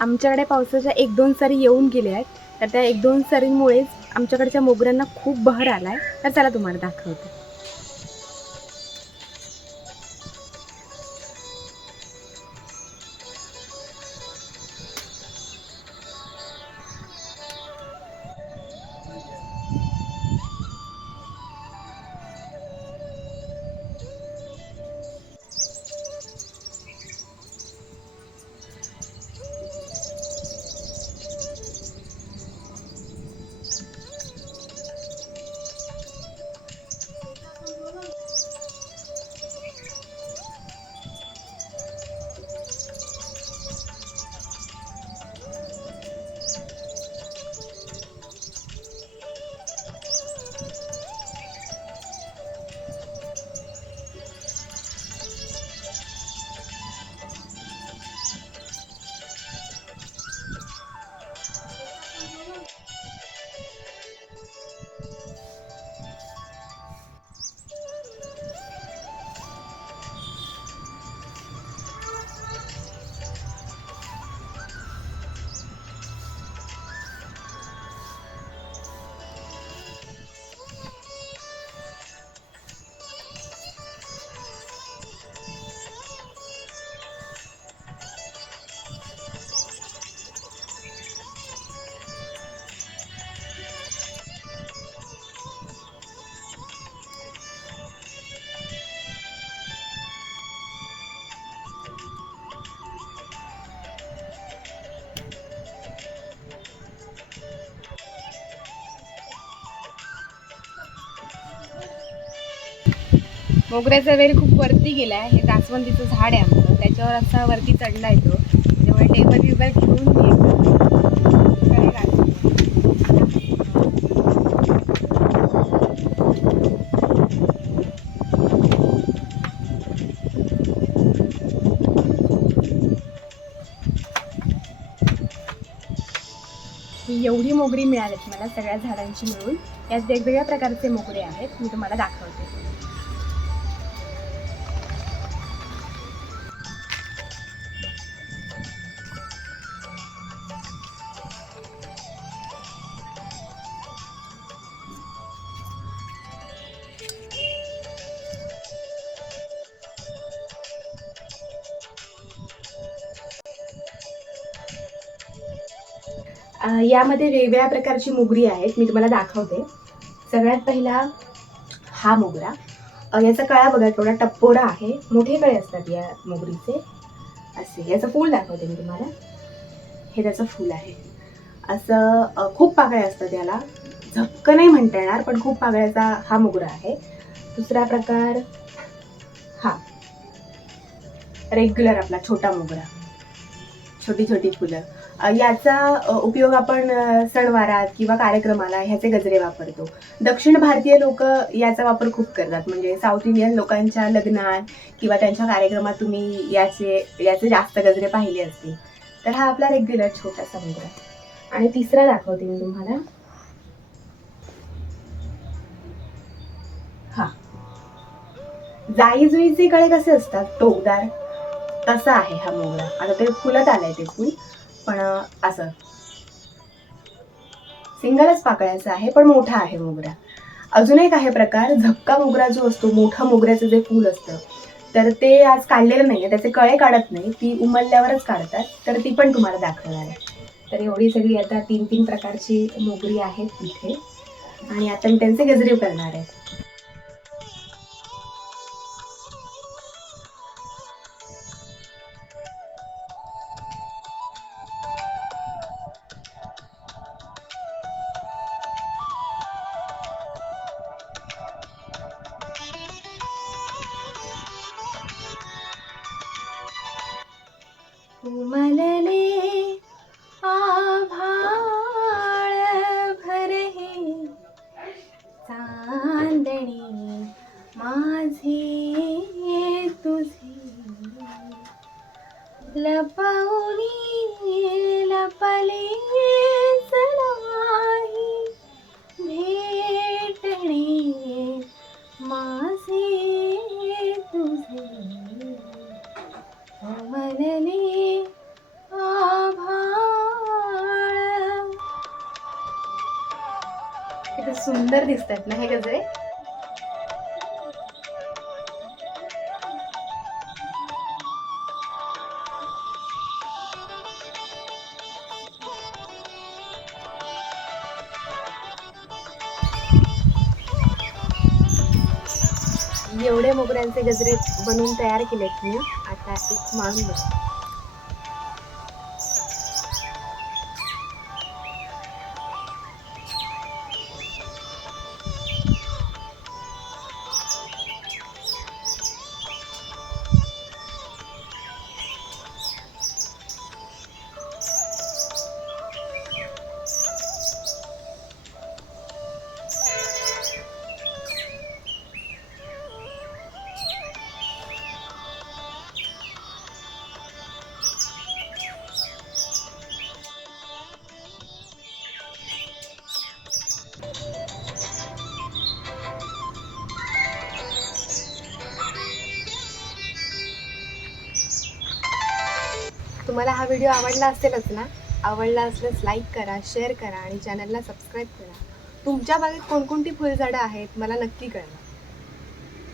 आमच्याकडे पावसाच्या 1-2 सरी येऊन गेल्या आहेत. तर त्या 1-2 सरींमुळेच आमच्याकडच्या मोगऱ्यांना खूप बहर आलाय. तर चला तुम्हाला दाखवते. मोगऱ्याचा वेल खूप वरती गेलाय. हे जास्वंदीचं झाड आहे आमचं. त्याच्यावर असा वरती चढला येतो. त्याच्यामुळे टेबल घेऊन एवढी मोगरी मिळालीत मला सगळ्या झाडांची मिळून. यात वेगवेगळ्या प्रकारचे मोगरे आहेत. मी तुम्हाला दाखवते. यामध्ये वेगवेगळ्या प्रकारची मोगरी आहेत. मी तुम्हाला दाखवते. सगळ्यात पहिला हा मोगरा. याचा कळा बघा केवढा टप्पोरा आहे. मोठे कळे असतात या मोगरीचे. असे याचं फूल दाखवते मी तुम्हाला. हे त्याचं फूल आहे. असं खूप पाकळ्या असतात याला. झपकं नाही म्हणता येणार पण खूप पाकळ्याचा हा मोगरा आहे. दुसरा प्रकार हा रेग्युलर आपला छोटा मोगरा, छोटी छोटी फुलं. याचा उपयोग आपण सणवारात किंवा कार्यक्रमाला ह्याचे गजरे वापरतो. दक्षिण भारतीय लोक याचा वापर खूप करतात. म्हणजे साऊथ इंडियन लोकांच्या लग्नात किंवा त्यांच्या कार्यक्रमात तुम्ही याचे जास्त गजरे पाहिले असतील. तर हा आपला रेग्युलर छोटासा मोगरा. आणि तिसरा दाखवते मी तुम्हाला. हा जाईजुईचे कळे कसे असतात टोकदार, तसा आहे हा मोगरा. आता ते फुलत आलंय ते फुल, पण असं सिंगलच पाकळ्याचा आहे पण मोठा आहे मोगरा. अजून एक आहे प्रकार झपका मोगरा जो असतो, मोठा मोगऱ्याचं जे फूल असतं, तर ते आज काढलेलं नाहीये. त्याचे कळे काढत नाही, ती उमलल्यावरच काढतात. तर ती पण तुम्हाला दाखवणार आहे. तर एवढी सगळी आता 3-3 प्रकारची मोगरी आहेत इथे. आणि आता मी त्यांचे गजरे करणार आहे. उमलले आभाळ भरहे चांदणी माझे तुझे लपवणी लपले नाही भेटणे माझे तुझे उमलले आभाळ सुंदर दिसतात ना हे गजरे. एवढे मोगऱ्यांचे गजरे बनवून तयार केलेत मी. आता एक माळून बघ. तुम्हाला हा व्हिडिओ आवडला असेलच ना? आवडला असल्यास लाईक करा, शेअर करा आणि चॅनलला सबस्क्राईब करा. तुमच्या बागेत कोणकोणती फुलझाडं आहेत मला नक्की कळवा.